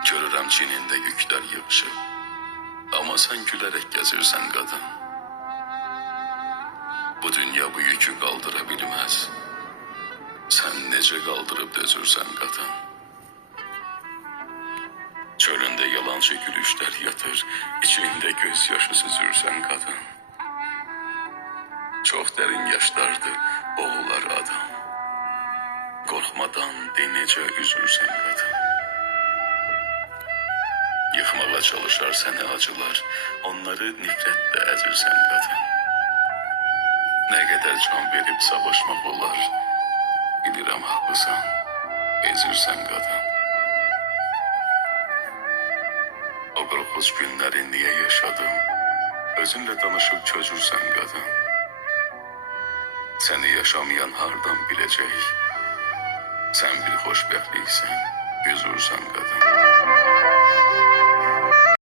Görürəm çinində yüklər yığışıb, amma sən gülərək gəzirsən qadın. Bu dünya bu yükü qaldıra bilməz. Sən necə qaldırıb dözürsən qadın. Çölündə yalançı gülüşlər yatır, içində göz yaşı süzürsən qadın. Çox dərin yaşlardır, boğular adam. Qorxmadan de necə üzürsən qadın. Yıxmağa çalışar səni acılar, onları nifrətlə əzirsən qadın. Nə qədər can verib savaşmaq olar, bilirəm haqlısan, ezirsən qadın. O qorxuz günləri niyə yaşadım, özünlə danışıb çözürsən qadın. Səni yaşamayan hardan biləcək, sən bir xoşbəxtliksən, üzürsən qadın.